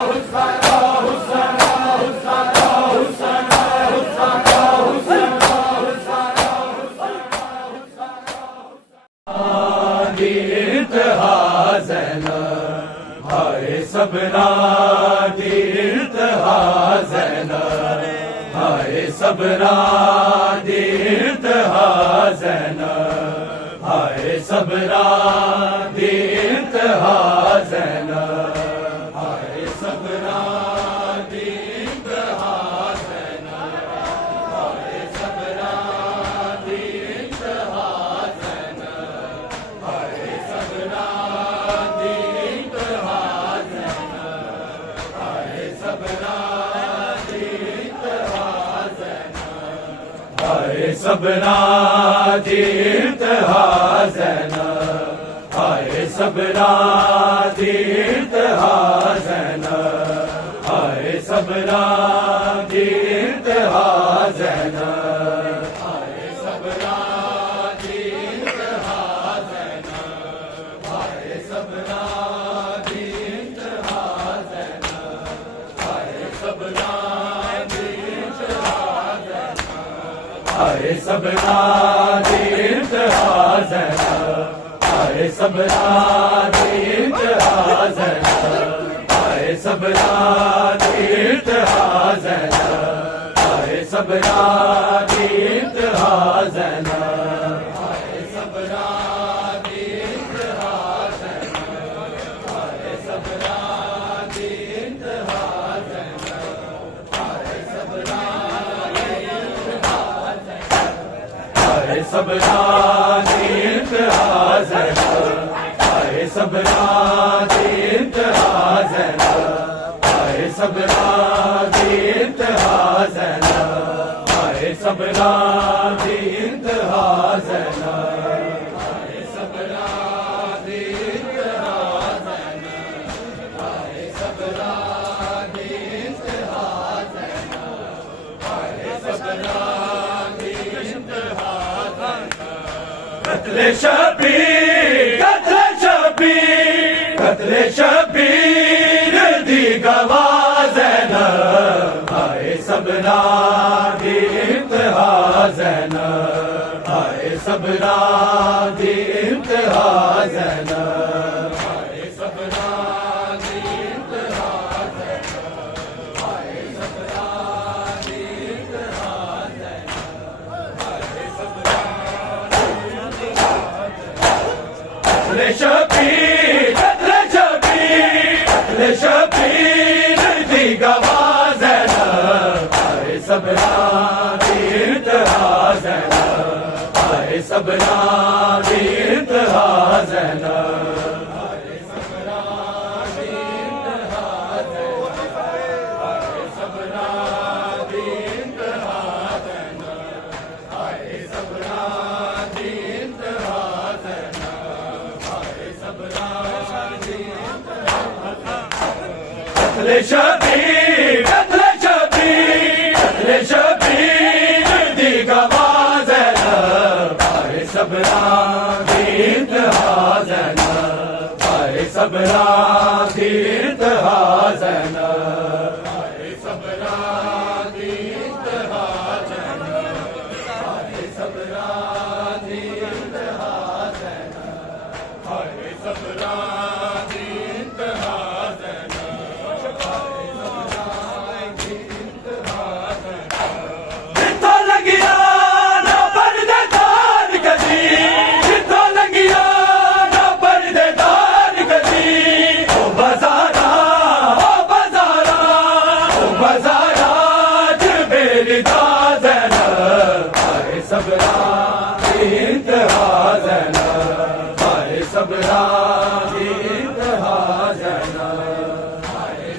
सबना दीर्त हाज़न हाय सबना दीर्त हाज़न हाय सबना दीर्त हाज़न हाय सबना दीर्त हाज़न हाय सबना दीर्त हाज़न हाय सबना दीर्त हाय सबना दीर्त हाज़न हाय सबना दीर्त हाज़न हाय सबना दीर्त हाज़न हाय सबना दीर्त हाज़न हाय सबना दीर्त हाज़न हाय सबना हाय सबना दीर्त हाज़न हाय सबना दीर्त हाज़न हाय सबना दीर्त हाज़न हाय सबना दीर्त हाज़न हाय सबना दीर्त हाज़न हाय सबना दीर्त हाज़न हाय सबना हाय सबना दीर्त हाज़न हाय सबना दीर्त हाज़न हाय सबना दीर्त हाज़न हाय सबना दीर्त हाज़न हाय सबना दीर्त हाज़न हाय सबना दीर्त हाज़न हाय सबना कत्ले शबीर कत्ले शबीर दी गवाज़न हाय सबना दीर्त हाज़न हाय सबना दीर्त हाज़न हाय सबना दीर्त हाज़न हाय सबना दीर्त हाज़न हाय सबना कत्ले शबीर दी गवाज़न हाय सबना दीर्त हाज़न हाय सबना दीर्त हाज़न हाय सबना दीर्त हाज़न हाय सबना दीर्त हाज़न हाय सबना दीर्त हाज़न हाय सबना कत्ले शबीर दी गवाज़न हाय सबना दीर्त हाज़न हाय सबना दीर्त हाज़न हाय सबना दीर्त हाज़न हाय सबना दीर्त हाज़न हाय सबना दीर्त हाज़न सबना दीर्त हाज़न हाय सबना दीर्त हाज़न हाय सबना दीर्त हाज़न हाय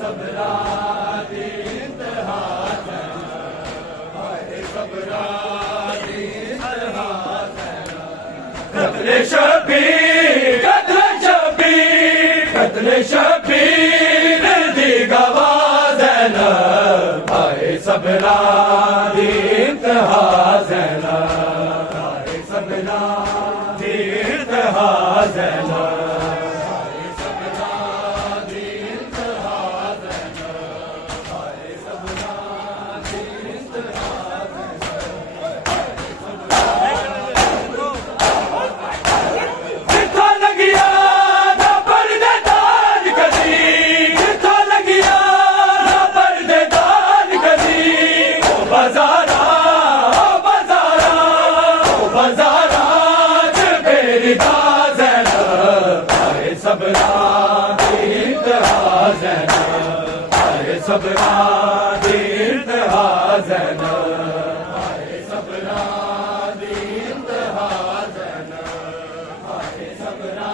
सबना दीर्त हाज़न हाय सबना दीर्त हाज़न कत्ले शबीर दी गवाज़न हाय सबना दीर्त हाज़न हाय सबना दीर्त हाज़न सबरा दीन हाज़ना हाय सबरा दीन हाज़ना हाय सबरा दीन हाज़ना हाय सबरा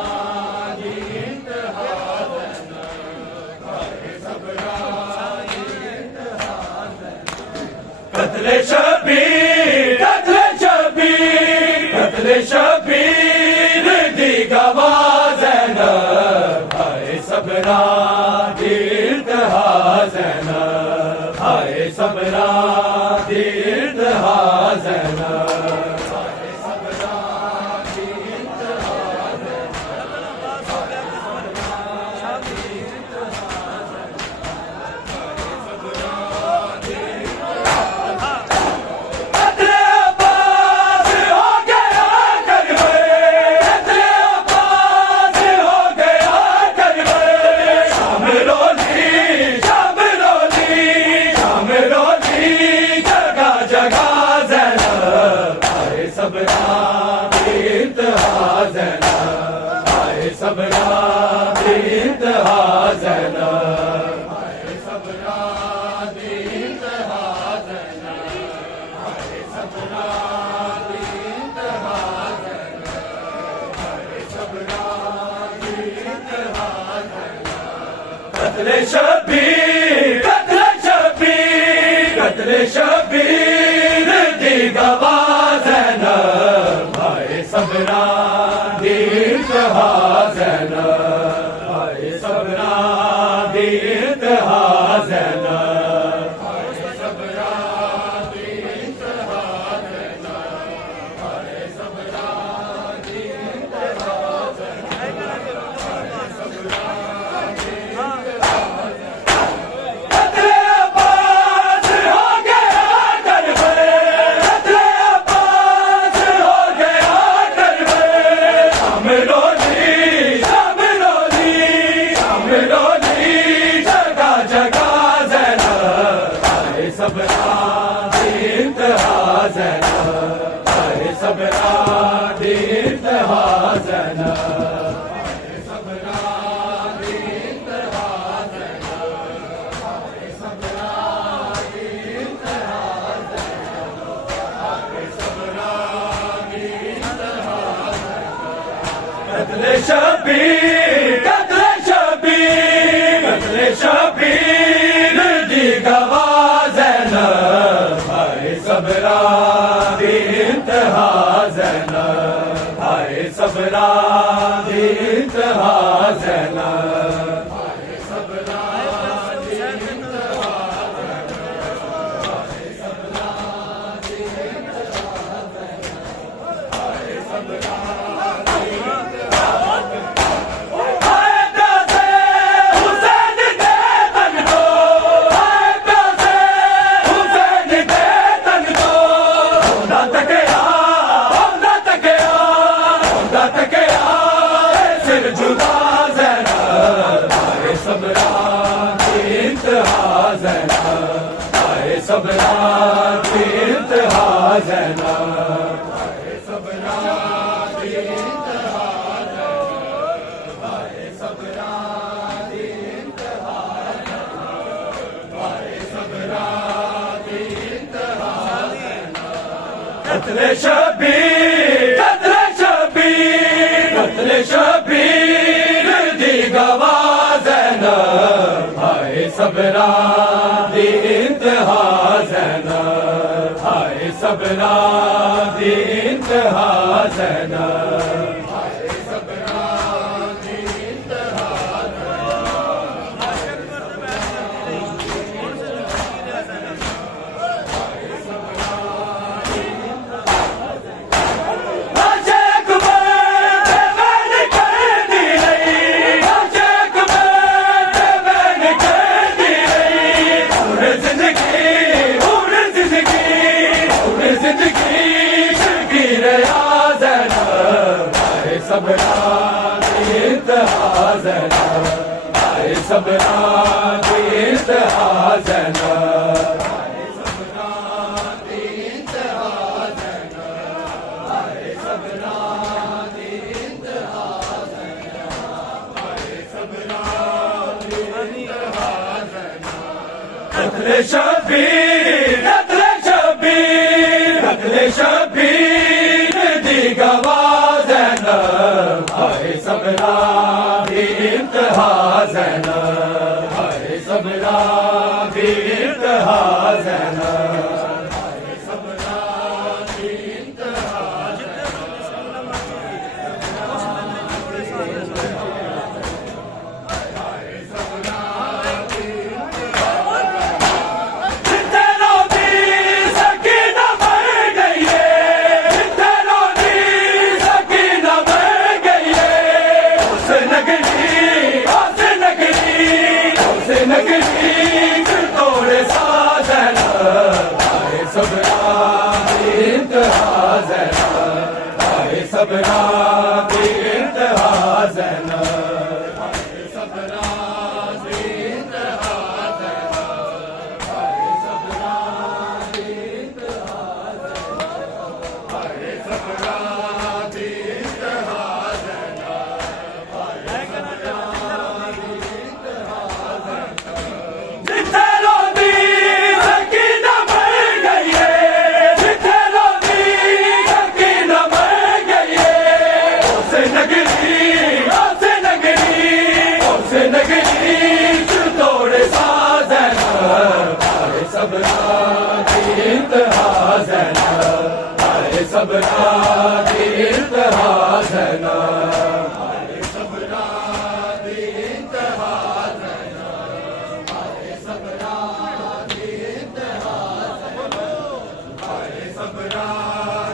दीन हाज़ना हाय सबरा दीन हाज़ना कत्ले शबीर दी गवाह ज़ैनब हाय सबरा दीन हाज़ना हाय सबरा दीन हाज़ना हाय सबरा दीन सबरा दीन हाज़ना हाय सबरा दीन हाज़ना हाय सबरा दीन हाज़ना हाय सबरा दीन हाज़ना हाय सबरा दीन हाज़ना कत्ले शबीर दी गवाह ज़ैनब हाय सबरा दीन हाज़ना हाय सबरा दीन हाज़ना हाय सबरा दीन हाज़ना हाय सबरा दीन हाज़ना हाय सबरा दीन सबरा दीन हाज़ना हाय सबरा दीन हाज़ना हाय सबरा दीन हाज़ना हाय सबरा दीन हाज़ना हाय सबरा दीन हाज़ना कत्ले शबीर दी गवाह हाय सबरा दीन हाज़ना हाय सबरा दीन हाज़ना हाय सबरा दीन हाज़ना हाय सबरा दीन हाज़ना हाय सबरा सबरा दीन हाज़ना हाय सबरा दीन हाज़ना हाय सबरा दीन हाज़ना हाय सबरा दीन हाज़ना हाय सबरा दीन हाज़ना कत्ले शबीर दी गवाह ज़ैनब हाय सबरा दीन हाज़ना हाय सबरा दीन हाज़ना हाय सबरा दीन सबरा दीन हाज़ना हाय सबरा दीन हाज़ना हाय सबरा दीन हाज़ना हाय सबरा दीन हाज़ना हाय कत्ले शबीर कत्ले शबीर दी गवाह ज़ैनब हाय सबरा दी इंतहा ज़ैनब हाय सबरा दी इंतहा ज़ैनब हाय सबरा दी इंतहा सबरा दी इंतहा ज़ैनब हाय सबरा दी इंतहा ज़ैनब हाय सबरा दी इंतहा ज़ैनब हाय सबरा दी इंतहा ज़ैनब हाय सबरा दी इंतहा ज़ैनब जिथे रोंदी सकीना मर गई है जिथे रोंदी सकीना सबरा दी इंतहा ज़ैनब हाय सबरा दी इंतहा ज़ैनब हाय सबरा दी इंतहा ज़ैनब हाय सबरा दी इंतहा ज़ैनब हाय सबरा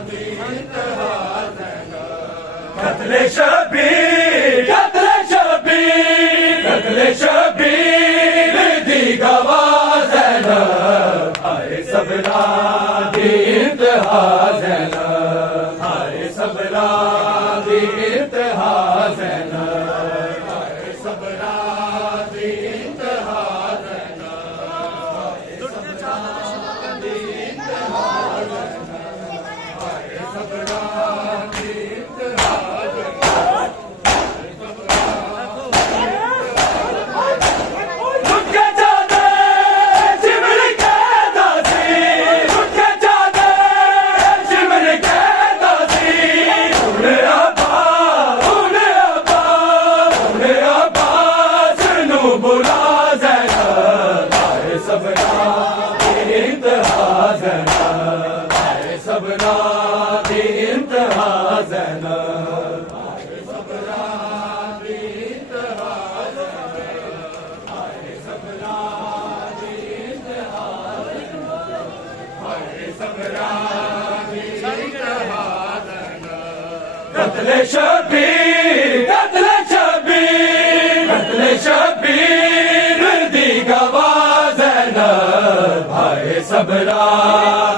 दी इंतहा ज़ैनब कत्ले शबीर दी गवाह ज़ैनब हाय सबरा दी इंतहा ज़ैनब हाय सबरा दी इंतहा ज़ैनब हाय सबरा दी इंतहा ज़ैनब हाय सबरा दी इंतहा ज़ैनब हाय सबरा दी इंतहा सबरा दी इंतहा ज़ैनब हाय सबरा दी इंतहा ज़ैनब हाय सबरा दी इंतहा ज़ैनब हाय सबरा दी इंतहा ज़ैनब कत्ले शबीर दी गवाह ज़ैनब हाय सबरा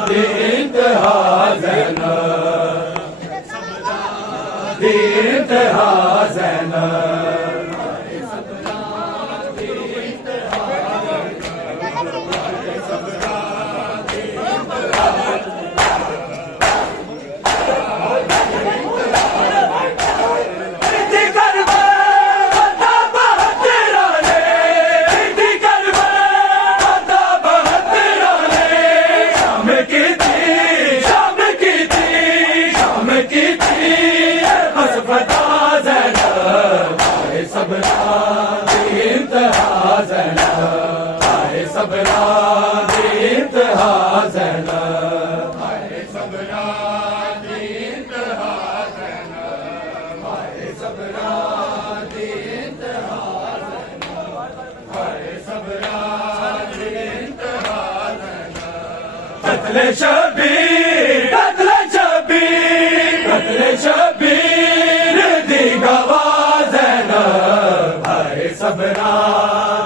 दी इंतहा ज़ैनब दी इंतहा ज़ैनब हाय सबरा दी इंतहा ज़ैनब हाय सबरा दी इंतहा सबरा दी इंतहा ज़ैनब हाय सबरा दी इंतहा ज़ैनब हाय सबरा दी इंतहा ज़ैनब हाय सबरा दी इंतहा ज़ैनब हाय सबरा दी इंतहा ज़ैनब कत्ले शबीर दी गवाह ज़ैनब हाय सबरा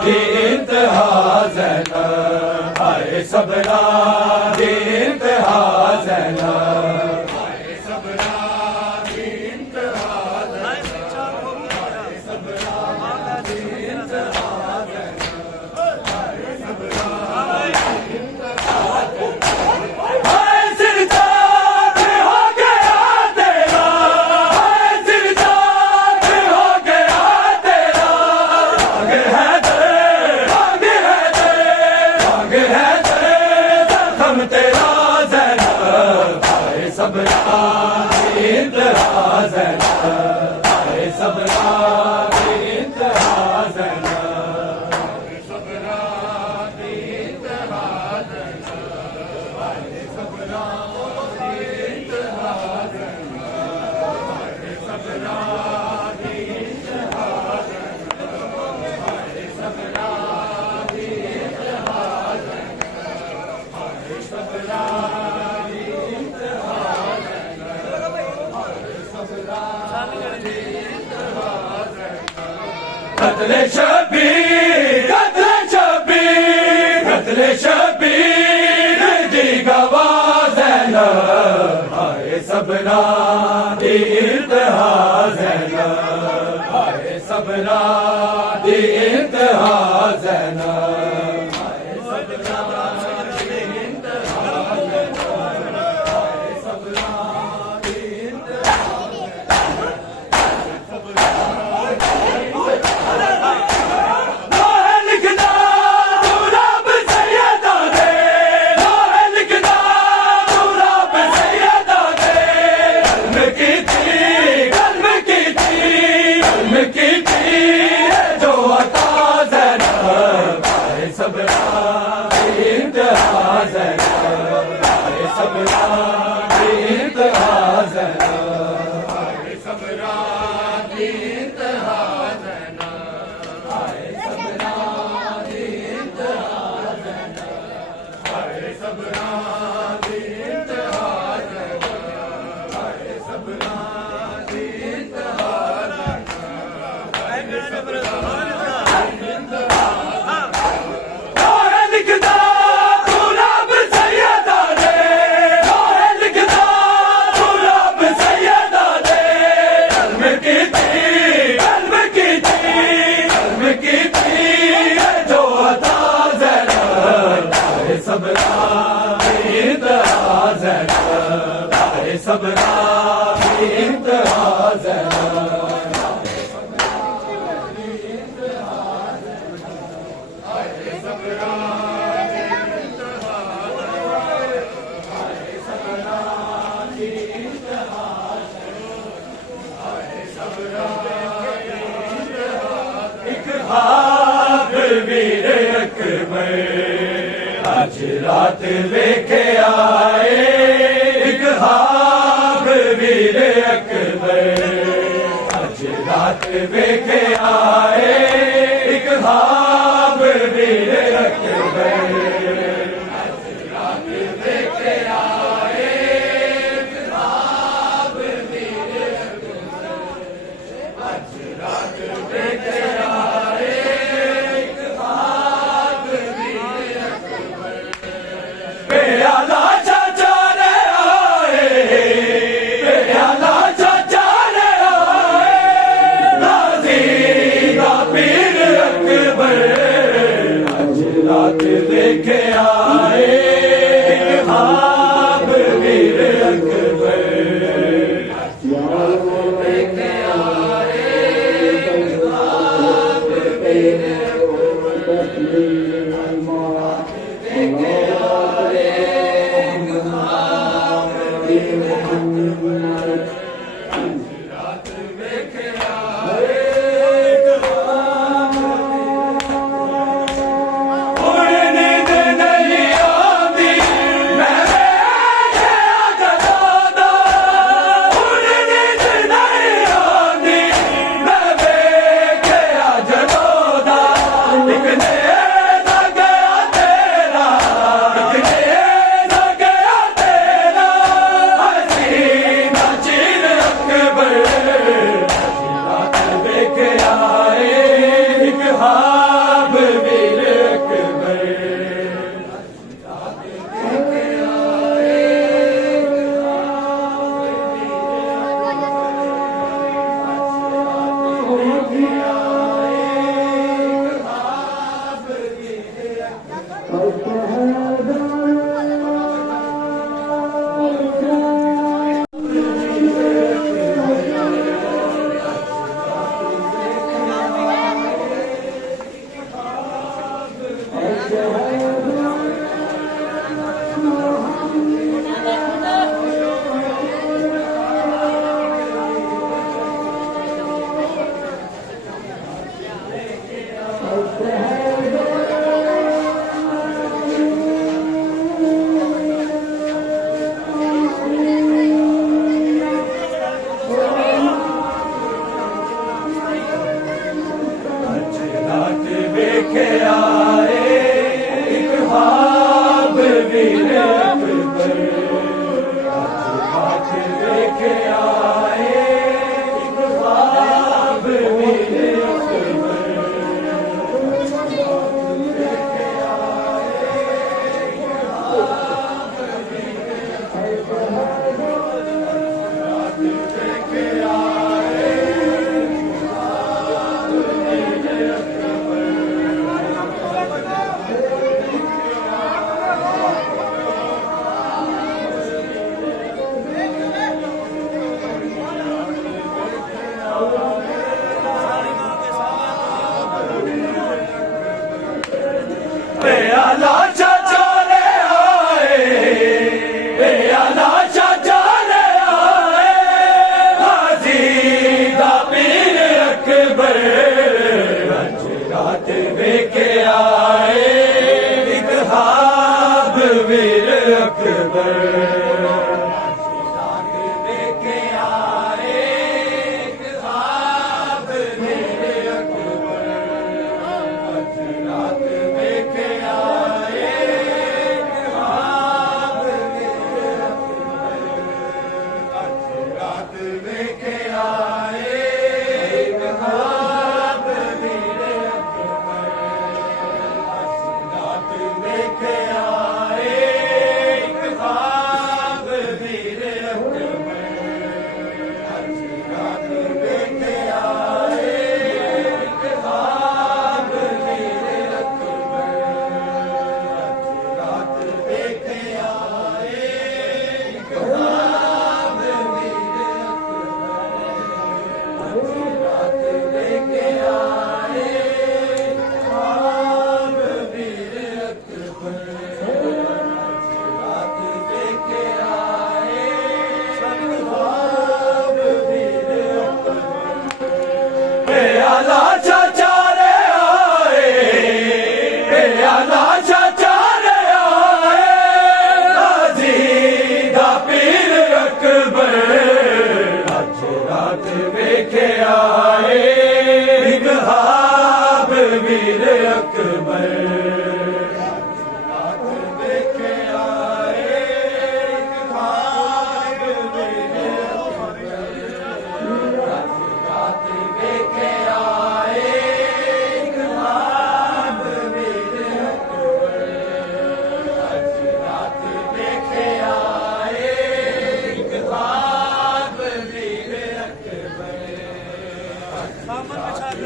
दी इंतहा ज़ैनब हाय सबरा दी इंतहा ज़ैनब हाय सबरा दी इंतहा ज़ैनब हाय सबरा दी इंतहा ज़ैनब हाय सबरा दी इंतहा हाय सिरजाद हो गया तेरा हाय सिरजाद हो गया तेरा भाग है दे भाग है कत्ले शबीर कत्ले शबीर दी गवाह ज़ैनब हाय सबना दी इंतहा ज़ैनब हाय सबना दी इंतहा ज़ैनब हाय सबना दी इंतहा ज़ैनब हाय सबना दी इंतहा सबना इंतहा एक हाथ वीर अकबर आज रात लेके आए एक हाथ वीर अकबर आज रात लेके आए एक हाथ वीर अकबर आज रात लेके आए एक हाथ वीर अकबर आज रात लेके आए एक हाथ वीर अकबर प्याला लेके आए आप वीर अकबर लेके आए आप वीर लेके आए रात लेके आए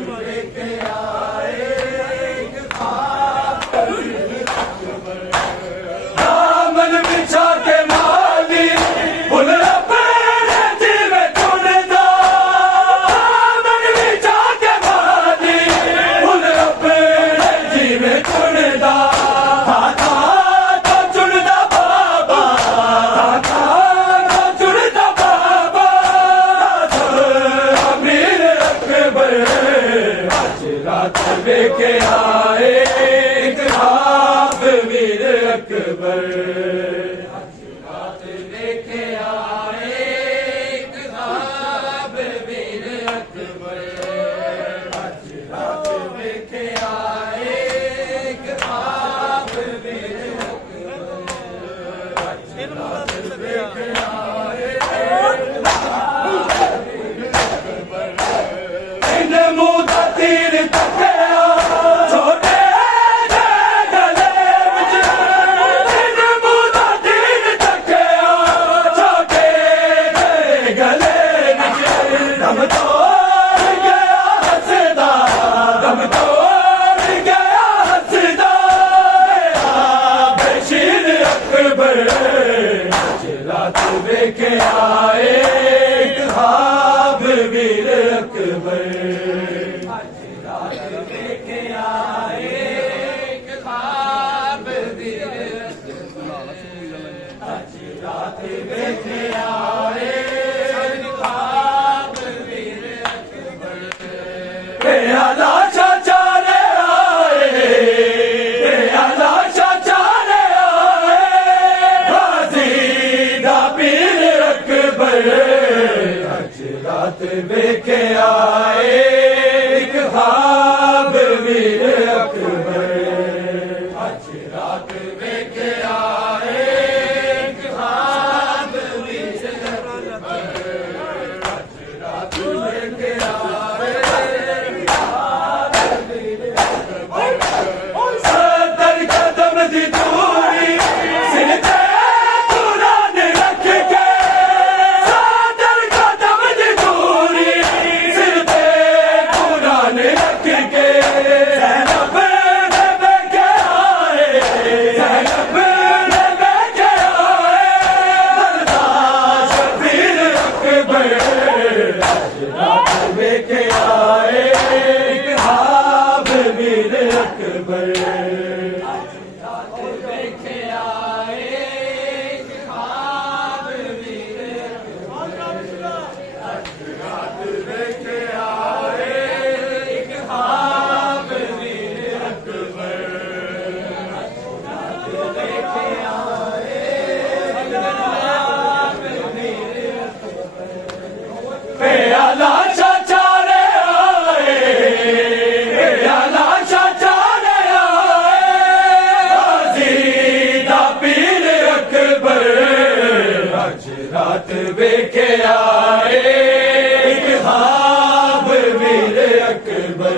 ਵੇਖੇ ਆਏ ਇੱਕ ਖਾਬ ਦਾਮਨ ਵਿਛਾ ਕੇ ਮਾਲੀ ਭੁੱਲ ਆਪਣੇ ਜਿਵੇਂ ਚੁਣਦਾ ਦਾਮਨ ਵਿਛਾ ਕੇ ਮਾਲੀ ਭੁੱਲ ਆਪਣੇ ਜਿਵੇਂ ਚੁਣਦਾ ਵੇਖੇ ਆਏ ਇੱਕ ਖਾਬ ਵੀਰ ਅਕਬਰ ਰਾਤ ਵੇਖੇ ਆਏ ਇੱਕ ਖਾਬ ਵੀਰ ਅਕਬਰ ਰਾਤ ਵੇਖੇ ਆਏ ਇੱਕ ਖਾਬ ਵੀਰ ਅਕਬਰ ਰਾਤ ਵੇਖੇ ਆਏ ਇਹਨੇ ਮੂੰਹ ਦਾ ਤੀਰ ਤੱਕੇ ਵੇਖੇ ਆਏ ਇੱਕ ਖਾਬ ਵੀਰ ਅਕਬਰ ਰਾਤ ਵੇਖੇ ਆਏ ਇੱਕ ਖਾਬ ਵੀਰ ਅਕਬਰ ਰਾਤ ਵੇਖੇ ਆਏ ਇੱਕ ਖਾਬ ਵੀਰ ਅਕਬਰ ਪਿਆ ਲਾਸ਼ਾ ਚਾਰੇ ਆਏ ਪਿਆ ਲਾਸ਼ਾ ਚਾਰੇ ਆਏ ਗਾਜ਼ੀ ਪੀਰ ਅਕਬਰ ਰਾਤ ਵੇਖੇ ਆਏ ਇੱਕ ਖਾਬ ਵੀਰ ਅਕਬਰ ਰਾਤ ਵੇਖੇ ਆਏ ਇੱਕ ਖਾਬ ਵੀਰ ਅਕਬਰ ਰਾਤ ਵੇਖੇ ਆਏ ਖਾਬ ਵੀਰ ਅਕਬਰ ਸਦਰ ਕਦਮ ਦੀ ਦੂਰੀ ਸਿਰ ਤੇ ਵੇਖੇ ਆਏ ਇੱਕ ਖਾਬ ਵੀਰ ਅਕਬਰ ਰਾਤ ਵੇਖੇ ਆਏ ਇੱਕ ਖਾਬ ਵੀਰ ਰਾਤ ਵੇਖੇ ਆਏ ਇੱਕ ਖਾਬ ਵੀਰ ਅਕਬਰ ਰਾਤ ਵੇਖੇ ਆਏ ਇੱਕ ਖਾਬ ਵੀਰ ਅਕਬਰ ਪਿਆ ਲਾਸ਼ਾ ਰਾਤ ਵੇਖੇ ਆਏ ਇੱਕ ਖਾਬ ਵੀਰ ਅਕਬਰ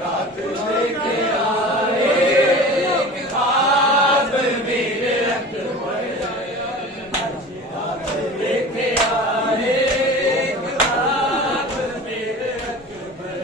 ਰਾਤ ਵੇਖੇ ਆਏ ਇੱਕ ਖਾਬ ਵੀਰ ਅਕਬਰ ਰਾਤ ਵੇਖੇ ਆਏ ਇੱਕ ਖਾਬ ਵੀਰ ਅਕਬਰ